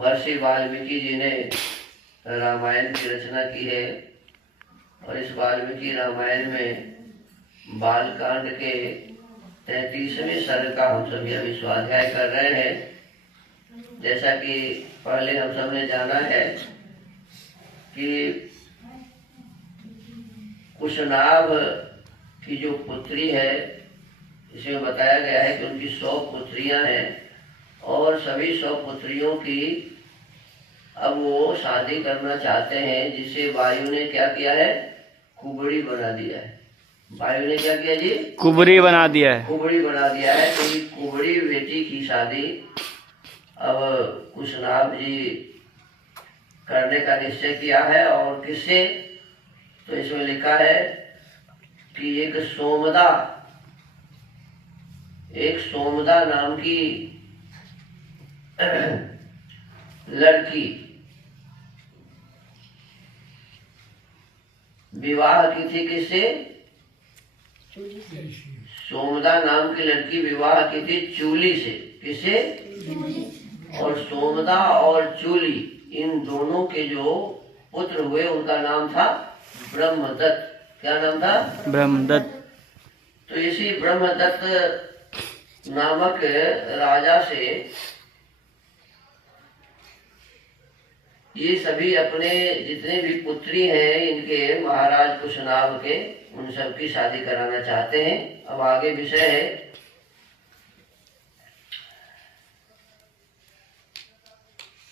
महर्षि वाल्मीकि जी ने रामायण की रचना की है और इस वाल्मीकि रामायण में बालकांड के 33वें सर्ग का हम सभी अभी स्वाध्याय कर रहे हैं। जैसा कि पहले हम सब ने जाना है कि कुशनाभ की जो पुत्री है, इसमें बताया गया है कि उनकी 100 पुत्रियां हैं और सभी 100 पुत्रियों की अब वो शादी करना चाहते हैं, जिसे वायु ने क्या किया है, कुबड़ी बना दिया है। वायु ने क्या किया जी, कुबड़ी बना दिया है। कुबड़ी बना दिया है। तो ये कुबड़ी बेटी की शादी अब कुशनाभ जी करने का निश्चय किया है। और किससे, तो इसमें लिखा है कि एक सोमदा नाम की लड़की विवाह की थी। किससे, सोमदा नाम की लड़की विवाह की थी चूली से। किससे, और सोमदा और चूली इन दोनों के जो पुत्र हुए उनका नाम था ब्रह्मदत्त। क्या नाम था, ब्रह्मदत्त। तो इसी ब्रह्मदत्त नामक राजा से ये सभी अपने जितने भी पुत्री हैं इनके, महाराज कुशनाभ के, उन सब की शादी कराना चाहते हैं। अब आगे विषय है,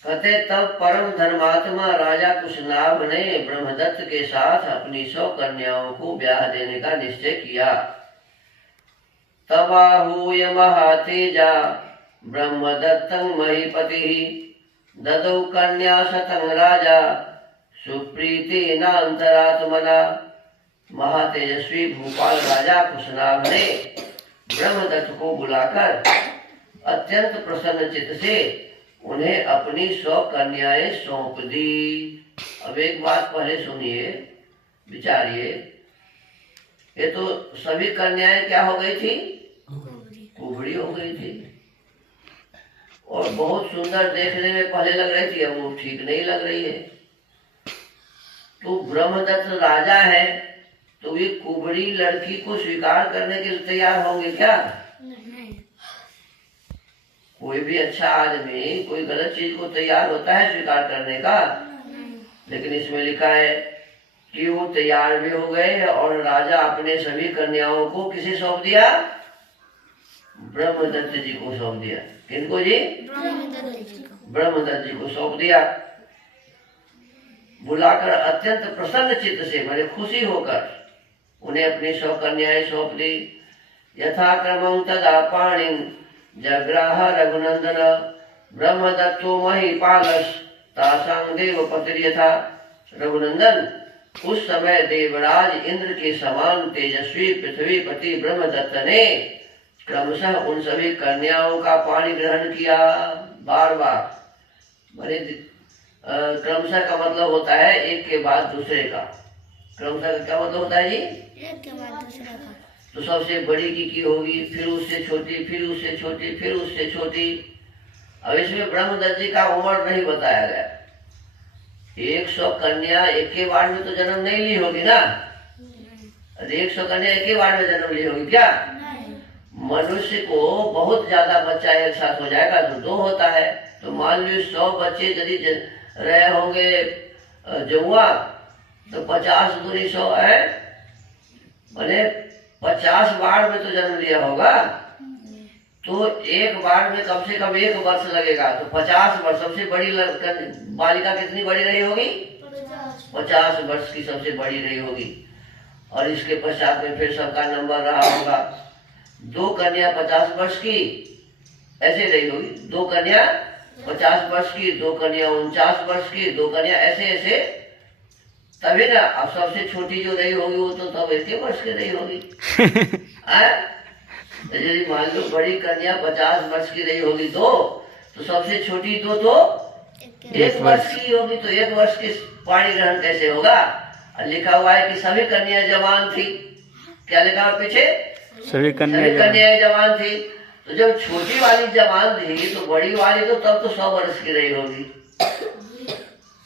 कहते तब परम धर्मात्मा राजा कुशनाभ ने ब्रह्मदत्त के साथ अपनी 100 कन्याओं को ब्याह देने का निश्चय किया। तबाहूय महातेजा ब्रह्मदत्तं महीपति ददौ कन्या शतं राजा सुप्रीति नान्तरात्मना। महातेजस्वी भूपाल राजा कुशनाभ ने ब्रह्मदत्त को बुलाकर अत्यंत प्रसन्न चित्त से उन्हें अपनी 100 कन्याएं सौंप दी। अब एक बात पहले सुनिए, विचारिए। ये तो सभी कन्याएं क्या हो गई थी, कुबड़ी हो गई थी और बहुत सुंदर देखने में पहले लग रही थी, अब वो ठीक नहीं लग रही है। तो ब्रह्मदत्त राजा है तो ये कुबड़ी लड़की को स्वीकार करने के लिए तैयार होंगे क्या? कोई भी अच्छा आदमी कोई गलत चीज को तैयार होता है स्वीकार करने का? लेकिन इसमें लिखा है कि वो तैयार भी हो गए और राजा अपने सभी कन्याओं को किसे सौंप दिया? ब्रह्मदत्त जी को सौंप दिया। किनको जी? ब्रह्मदत्त जी को सौंप दिया। बुलाकर अत्यंत प्रसन्न चित्त से, मैंने खुशी होकर उन्हें अपनी 100 कन्याएं सौंप दी। यथाक्रमं तदा पाणिं जग्राह रघुनंदन ब्रह्मदत्तो महीपालस् तासां देवपतिर्यथा। रघुनंदन, उस समय देवराज इंद्र के समान तेजस्वी पृथ्वीपति ब्रह्मदत्त ने क्रमशः उन सभी कन्याओं का पाणी ग्रहण किया। बार बार, मैंने क्रमशः का मतलब होता है एक के बाद दूसरे का। क्रमशः का क्या मतलब होता है जी? एक के बाद दूसरे का। तो सबसे बड़ी की होगी, फिर उससे छोटी, फिर उससे छोटी, फिर उससे छोटी। अब इसमें ब्रह्मदत्त जी का उम्र नहीं बताया गया। 100 कन्या एक के बार में तो जन्म नहीं ली होगी ना? 100 कन्या एक के बार में जन्म ली होगी क्या? मनुष्य को बहुत ज्यादा बच्चा एक साथ हो जाएगा तो 2 होता है। तो मान लीजिए 100 बच्चे यदि रहे होंगे जमुआ, तो 50 दूनी 100 है, मैंने 50 बार में तो जन्म लिया होगा। तो एक बार में कम से कम 1 वर्ष लगेगा। तो 50 वर्ष, सबसे बड़ी बालिका कितनी बड़ी रही होगी? 50 वर्ष की सबसे बड़ी रही होगी। और इसके पश्चात में फिर सबका नंबर रहा होगा। 2 कन्या 50 वर्ष की ऐसे रही होगी, 2 कन्या 50 वर्ष की, 2 कन्या 49 वर्ष की, 2 कन्या ऐसे ऐसे, तभी ना। अब सबसे छोटी जो रही होगी वो तो तब 1 वर्ष की रही होगी। यदि मान लो बड़ी कन्या 50 वर्ष की रही होगी तो सबसे छोटी तो 1 वर्ष की होगी। तो 1 वर्ष की पाणी ग्रहण कैसे होगा? लिखा हुआ है कि सभी कन्या जवान थी। क्या लिखा हुआ पीछे? सभी कन्याएं जवान थी। तो जब छोटी वाली जवान थी तो बड़ी वाली तो तब तो 100 वर्ष की रही होगी,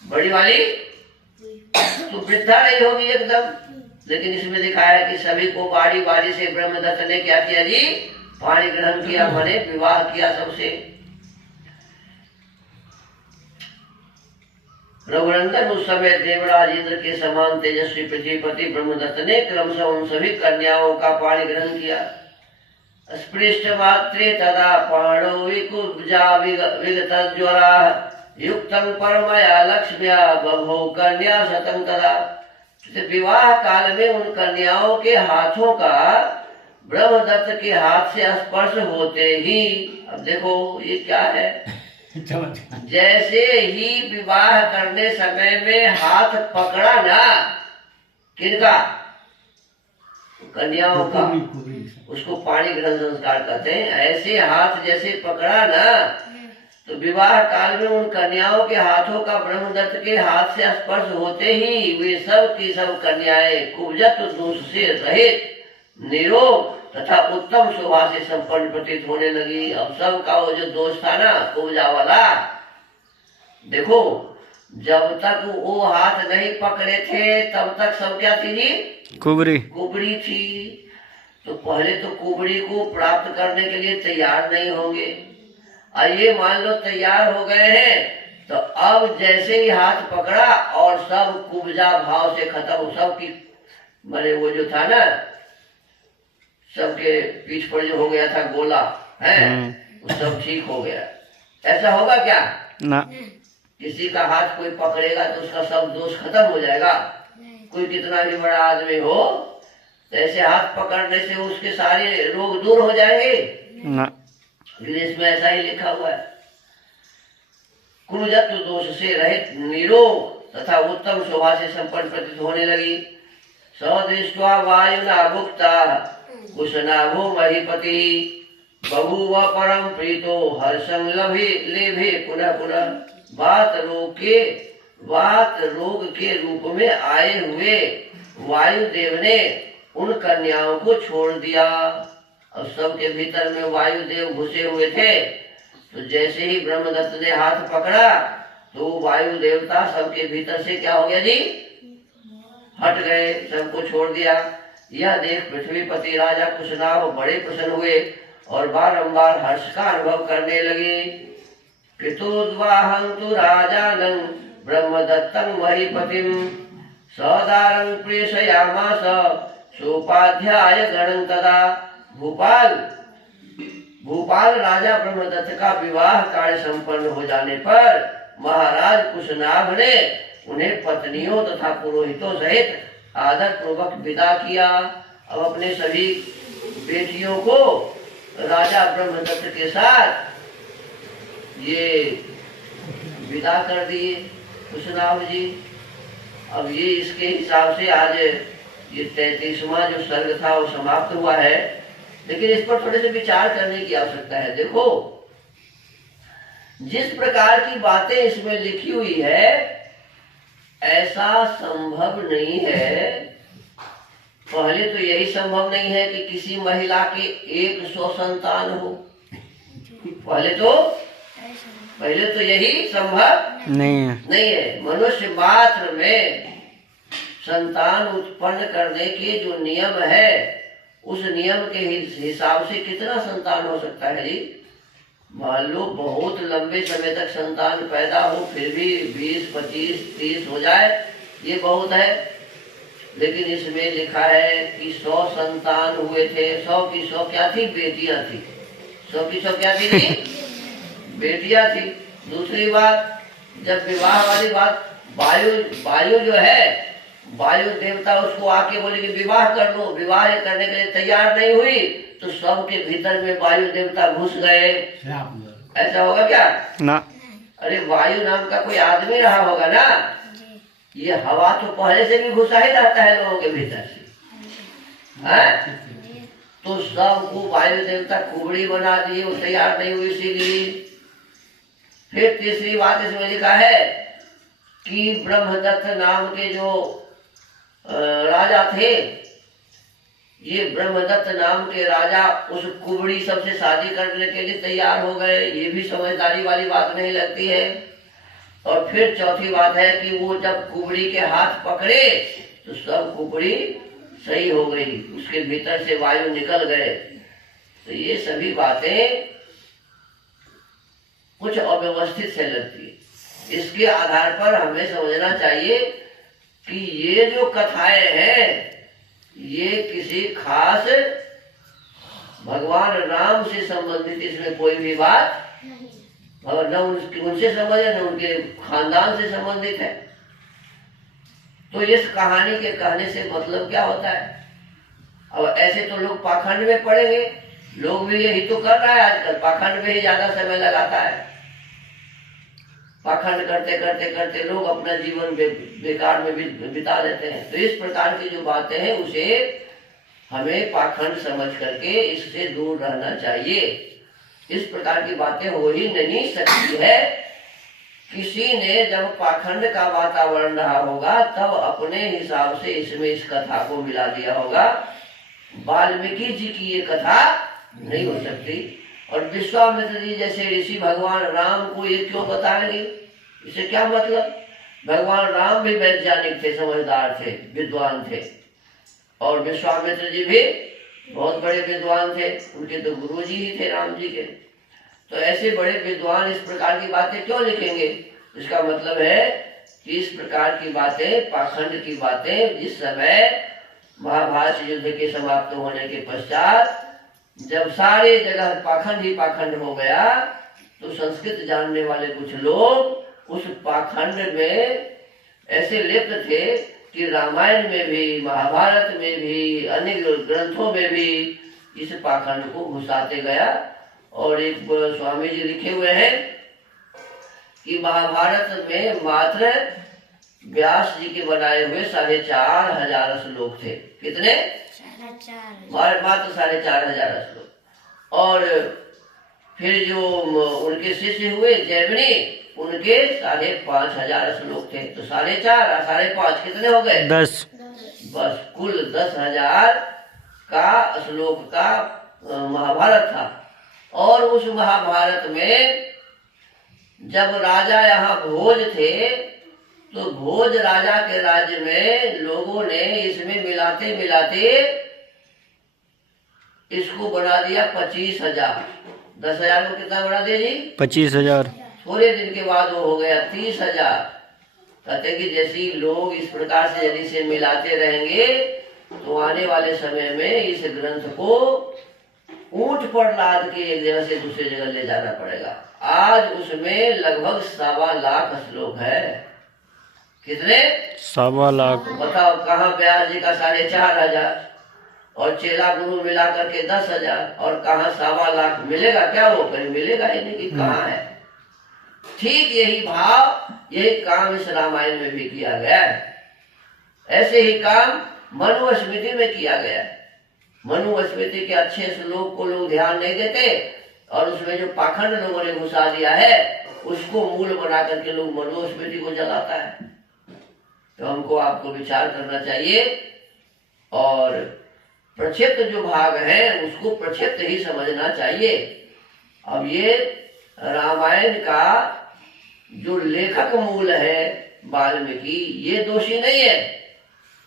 बड़ी वाली तो वृद्धा रही होगी एकदम। लेकिन इसमें दिखाया है कि सभी को बारी बारी से ब्रह्मदत्त ने क्या किया जी, पाणी ग्रहण किया, माने विवाह किया सबसे। रघुनंदन उस समय देवराज इंद्र के समान तेजस्वी पृथ्वीपति ब्रह्मदत्त ने क्रमशः उन सभी कन्याओं का पाणी ग्रहण किया। स्पृष्ट मात्रे तदा पाणो विकुब्जा विगत ज्वरा युक्तं परमया लक्ष्म्या बभो कन्या शतं तदा। विवाह काल में उन कन्याओं के हाथों का ब्रह्मदत्त के हाथ से स्पर्श होते ही, अब देखो ये क्या है, जैसे ही विवाह करने समय में हाथ पकड़ा ना किनका, कन्याओं का, उसको पाणी ग्रहण संस्कार कहते हैं। ऐसे हाथ जैसे पकड़ा ना तो विवाह काल में उन कन्याओं के हाथों का ब्रह्मदत्त के हाथ से स्पर्श होते ही वे सब की सब कन्याएं कुब्जत दोष से रहित, निरोग तथा उत्तम शोभा से संपन्न प्रतीत होने लगी। अब सब का वो जो दोष था ना कुब्जा वाला, देखो जब तक वो हाथ नहीं पकड़े थे तब तक सब क्या थी जी, कुबरी कुबड़ी थी। तो पहले तो कुबड़ी को प्राप्त करने के लिए तैयार नहीं होंगे, और ये मान लो तैयार हो गए हैं तो अब जैसे ही हाथ पकड़ा और सब कुब्जा भाव से खत्म, सब की मैंने वो जो था ना सबके पीठ पर जो हो गया था गोला है वो सब ठीक हो गया। ऐसा होगा क्या ना, किसी का हाथ कोई पकड़ेगा तो उसका सब दोष खत्म हो जाएगा, कोई कितना भी बड़ा आदमी हो तो ऐसे हाथ पकड़ने से उसके सारे रोग दूर हो जाएंगे ना। इसमें ऐसा ही लिखा हुआ है, कुरुजत्व दोष से रहित, निरोग तथा उत्तम शोभा से संपन्न प्रतीत होने लगी। सदृष्ट्वा वायुना भुक्ता कुशनाभो महीपति बभूव परम प्रीतो हर्षं लेभे पुनः पुनः। वात रोग के रूप में आए हुए वायुदेव ने उन कन्याओं को छोड़ दिया। और सबके भीतर में वायुदेव घुसे हुए थे, तो जैसे ही ब्रह्मदत्त ने हाथ पकड़ा तो वायु देवता सबके भीतर से क्या हो गया जी, हट गए, सबको छोड़ दिया। यह देख पृथ्वीपति राजा कुशनाभ बड़े प्रसन्न हुए और बारंबार हर्ष का अनुभव करने लगे। कृतोद्वाहं तु राजानं ब्रह्मदत्तं महीपतिं सदारं प्रेषयामास सोपाध्याय गणं तदा। भूपाल राजा ब्रह्मदत्त का विवाह कार्य संपन्न हो जाने पर महाराज कुशनाभ ने उन्हें पत्नियों तथा पुरोहितों सहित आदर पूर्वक विदा किया। अब अपने सभी बेटियों को राजा ब्रह्मदत्त के साथ ये विदा कर दिए कुशनाभ जी। अब ये इसके हिसाब से आज ये 33वां जो सर्ग था वो समाप्त हुआ है, लेकिन इस पर थोड़े से विचार करने की आवश्यकता है। देखो जिस प्रकार की बातें इसमें लिखी हुई है ऐसा संभव नहीं है। पहले तो यही संभव नहीं है कि किसी महिला के 100 संतान हो, पहले तो यही संभव नहीं है। मनुष्य मात्र में संतान उत्पन्न करने के जो नियम है उस नियम के हिसाब से कितना संतान हो सकता है जी। मान लो बहुत लंबे समय तक संतान पैदा हो फिर भी 20, 25, 30 हो जाए, ये बहुत है। लेकिन इसमें लिखा है कि 100 संतान हुए थे। 100 की 100 क्या थी, बेटियां थी। 100 की 100 क्या थी जी, बेटियां थी। दूसरी बात, जब विवाह वाली बात, वायु जो है, वायु देवता उसको आके बोले कि विवाह कर लो, विवाह करने के लिए तैयार नहीं हुई तो सबके भीतर में वायु देवता घुस गए। ऐसा होगा क्या ना। अरे वायु नाम का कोई आदमी रहा होगा ना, ये हवा तो पहले से भी घुसा ही रहता है लोगों के भीतर से है? तो सबको वायु देवता कुबड़ी बना दिए, वो तैयार नहीं हुई इसीलिए। फिर तीसरी बात इसमें लिखा है कि ब्रह्मदत्त नाम के जो राजा थे, ये ब्रह्मदत्त नाम के राजा उस कुबड़ी सबसे शादी करने के लिए तैयार हो गए, ये भी समझदारी वाली बात नहीं लगती है। और फिर चौथी बात है कि वो जब कुबड़ी के हाथ पकड़े तो सब कुबड़ी सही हो गई, उसके भीतर से वायु निकल गए। तो ये सभी बातें कुछ अव्यवस्थित से लगती है। इसके आधार पर हमें समझना चाहिए कि ये जो कथाएं हैं ये किसी खास भगवान राम से संबंधित, इसमें कोई भी बात और न उनसे संबंधित न उनके खानदान से संबंधित है। तो इस कहानी के कहने से मतलब क्या होता है? अब ऐसे तो लोग पाखंड में पड़ेंगे, लोग भी यही तो कर रहा है आजकल, पाखंड में ही ज्यादा समय लगाता है। पाखंड करते करते करते लोग अपना जीवन बेकार में बिता देते हैं। तो इस प्रकार की जो बातें हैं उसे हमें पाखंड समझ करके इससे दूर रहना चाहिए। इस प्रकार की बातें हो ही नहीं सकती है। किसी ने जब पाखंड का वातावरण रहा होगा तब अपने हिसाब से इसमें इस कथा को मिला दिया होगा। वाल्मीकि जी की ये कथा नहीं हो सकती। और विश्वामित्र जी जैसे ऋषि भगवान राम को ये क्यों बताएंगे? इसे क्या मतलब? भगवान राम भी वैज्ञानिक थे, समझदार थे, विद्वान थे, और विश्वामित्र जी भी बहुत बड़े विद्वान थे, उनके तो गुरु जी ही थे राम जी के। तो ऐसे बड़े विद्वान इस प्रकार की बातें क्यों लिखेंगे? इसका मतलब है कि इस प्रकार की बातें, पाखंड की बातें, जिस समय महाभारत युद्ध के समाप्त होने के पश्चात जब सारे जगह पाखंड ही पाखंड हो गया तो संस्कृत जानने वाले कुछ लोग उस पाखंड में ऐसे लिप्त थे कि रामायण में भी, महाभारत में भी, अन्य ग्रंथों में भी इस पाखंड को घुसाते गया। और एक स्वामी जी लिखे हुए हैं कि महाभारत में मात्र व्यास जी के बनाए हुए 4,500 श्लोक थे। कितने? मात्र 4,500 श्लोक। और फिर जो उनके शिष्य हुए जैमिनी, उनके 5,500 श्लोक थे। तो 4,500 5,500 कितने हो गए? 10। बस कुल 10,000 का श्लोक का महाभारत था। और उस महाभारत में जब राजा यहाँ भोज थे तो भोज राजा के राज्य में लोगों ने इसमें मिलाते मिलाते इसको बना दिया 25,000। 10,000 को कितना बना दिया जी? 25,000। थोड़े दिन के बाद वो हो गया 30,000। कहते कि जैसे लोग इस प्रकार से यदि से मिलाते रहेंगे तो आने वाले समय में इस ग्रंथ को ऊंट पर लाद के एक जगह से दूसरी जगह ले जाना पड़ेगा। आज उसमें लगभग 1.25 लाख श्लोक है। कितने? 1.25 लाख। बताओ, कहाँ व्यास जी का 4,500 और चेला गुरु मिला करके 10,000 और कहाँ 1.25 लाख? मिलेगा क्या? वो कहीं मिलेगा ही नहीं कि कहाँ है। ठीक यही भाव, यही काम इस रामायण में भी किया गया है। ऐसे ही काम मनुस्मृति में किया गया है। मनुस्मृति के अच्छे श्लोक को लोग ध्यान नहीं देते और उसमें जो पाखंड लोगों ने घुसा दिया है उसको मूल बना करके लोग मनुस्मृति को जलाता है। तो हमको आपको विचार करना चाहिए और प्रक्षिप्त जो भाग है उसको प्रक्षिप्त ही समझना चाहिए। अब ये रामायण का जो लेखक मूल है वाल्मीकि, ये दोषी नहीं है।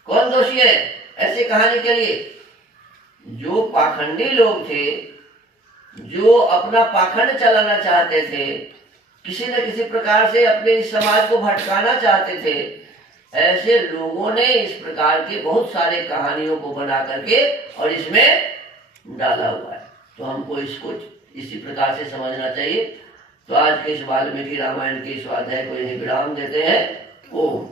कौन दोषी है ऐसी कहानी के लिए? जो पाखंडी लोग थे, जो अपना पाखंड चलाना चाहते थे, किसी न किसी प्रकार से अपने इस समाज को भटकाना चाहते थे, ऐसे लोगों ने इस प्रकार के बहुत सारे कहानियों को बना करके और इसमें डाला हुआ है। तो हमको इसको इसी प्रकार से समझना चाहिए। तो आज के इस वाल्मीकि रामायण के इस अध्याय को यही विराम देते हैं। ओम।